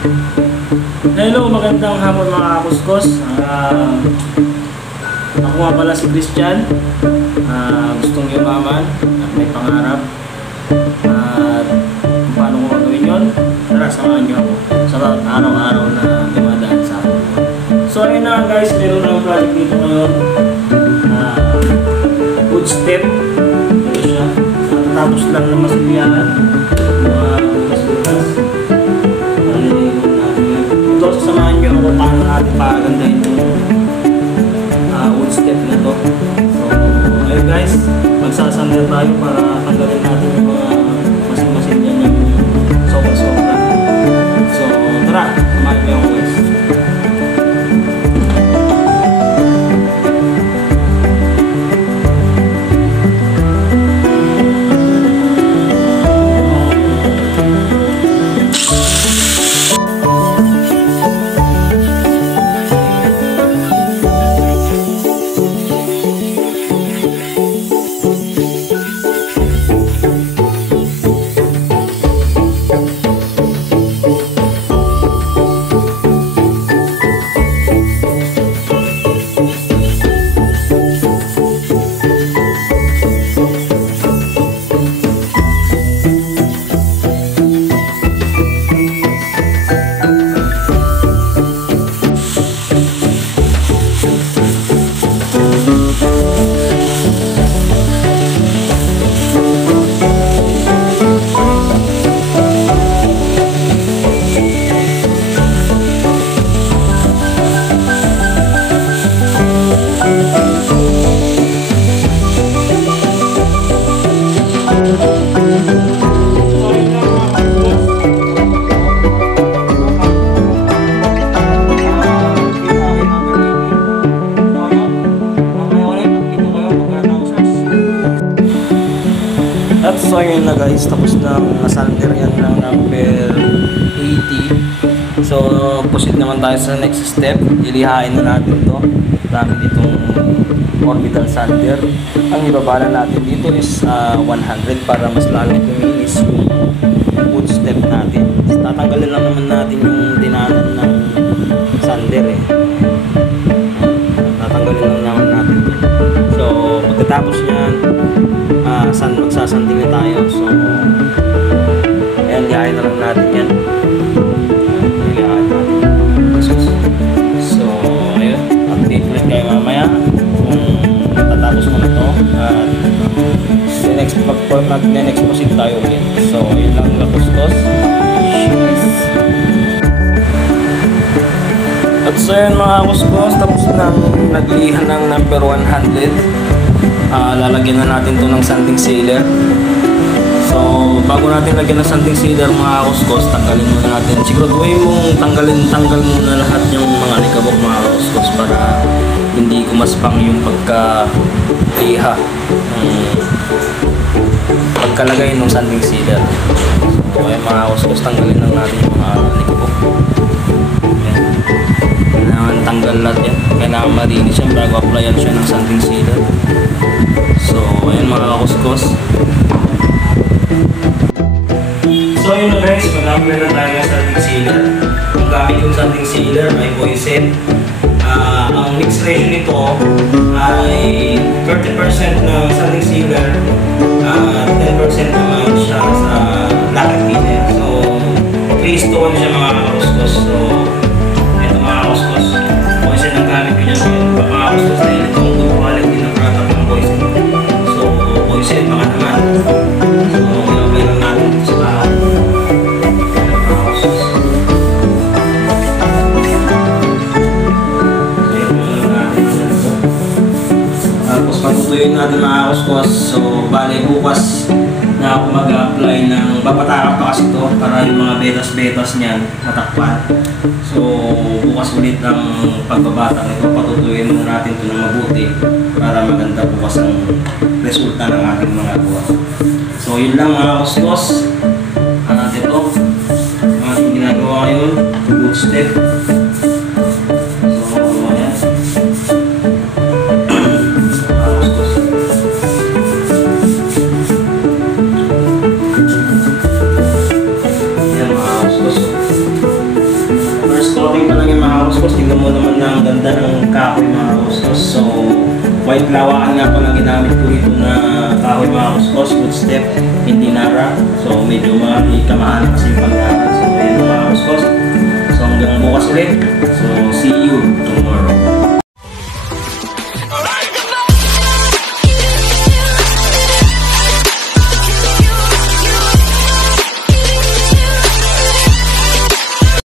Hello, magandang hapon mga kakuskos. Ako nga pala si Christian. Gustong yumaman at may pangarap. At kung paano ko gagawin yun, tara, samahan nyo ako sa araw-araw na dumadaan sa akin. So ayun na guys, meron na project dito ngayon. Good step. Ito siya. Tapos lang na masigyahan. Ito, sasamahan nyo ako paano natin pagandahin itong wood step na to. So, ayun guys, magsasander tayo para tanggalin natin yung mga masin-masin dyan yung sobra-sobra. So, tara, samahan nyo ako guys. So ayun na guys, tapos na sander yan ng number 80. So proceed naman tayo sa next step. Ilihain na natin to gamit itong orbital sander. Ang ibabala natin dito is 100 para mas lalong kuminis yung wood step natin. Tatanggalin lang naman natin yung dinanan ng sander tatanggalin lang naman natin to. So pagkatapos nyan, magsasanding na tayo. So ayan, lihain na lang natin yan. So ayun, update ulit kayo mamaya kung natatapos mo na to at next proceed tayo ulit. So yun lang mga kustos. At so yun mga kustos, tapos nang naglihan ng number 100. Lalagyan na natin to ng sanding sealer. So bago natin lagyan ng sanding sealer mga kustos, tanggalin muna natin. Siguraduhin mong tanggal muna lahat yung mga alikabok mga kustos para hindi kumaspang yung pagka-liha pagkalagay ng sanding sealer. So ayun mga kustos, tanggalin lang natin yung mga alikabok. Kailangan tanggal lahat yan. Kailangan marinis yan bago applyan siya ng sanding sealer. So ayun mga kuskus. So ayun na guys, mag-apply na tayo ng sanding sealer. Kung gamit yung sanding sealer ay poison. Ang mix ratio nito ay 30% ng sanding sealer, 10% naman siya sa lacquer thinner. So 3:1 siya mga kuskus. So ito mga kuskus, poison ang gamit ko dyan mga kuskus dahil itong good quality ng product ng poison. So poison baka naman. So ilagay lang natin sa lahat. Tapos patutuyin natin mga kuskus. So bale bukas na ako mag-apply ng papatakap pa kasi ito para yung mga betas-betas niyan matakpan. So bukas ulit ang pagbabatang ito, patutuyin muna natin ito ng mabuti para maganda bukas ang resulta ng ating mga buwas. So yun lang mga kuskus. Ito ang ating ginagawa ngayon, wood step. So ayan. susuotin pa lang yung mga kuskus. Tingnan mo naman na ang ganda ng kahoy mga kuskus. So, white lawakan nga pala ginamit ko dito na kahoy mga kuskus. Wood step, hindi nara. So, medyo kamahan kasi yung pag-nara. So, ayan mga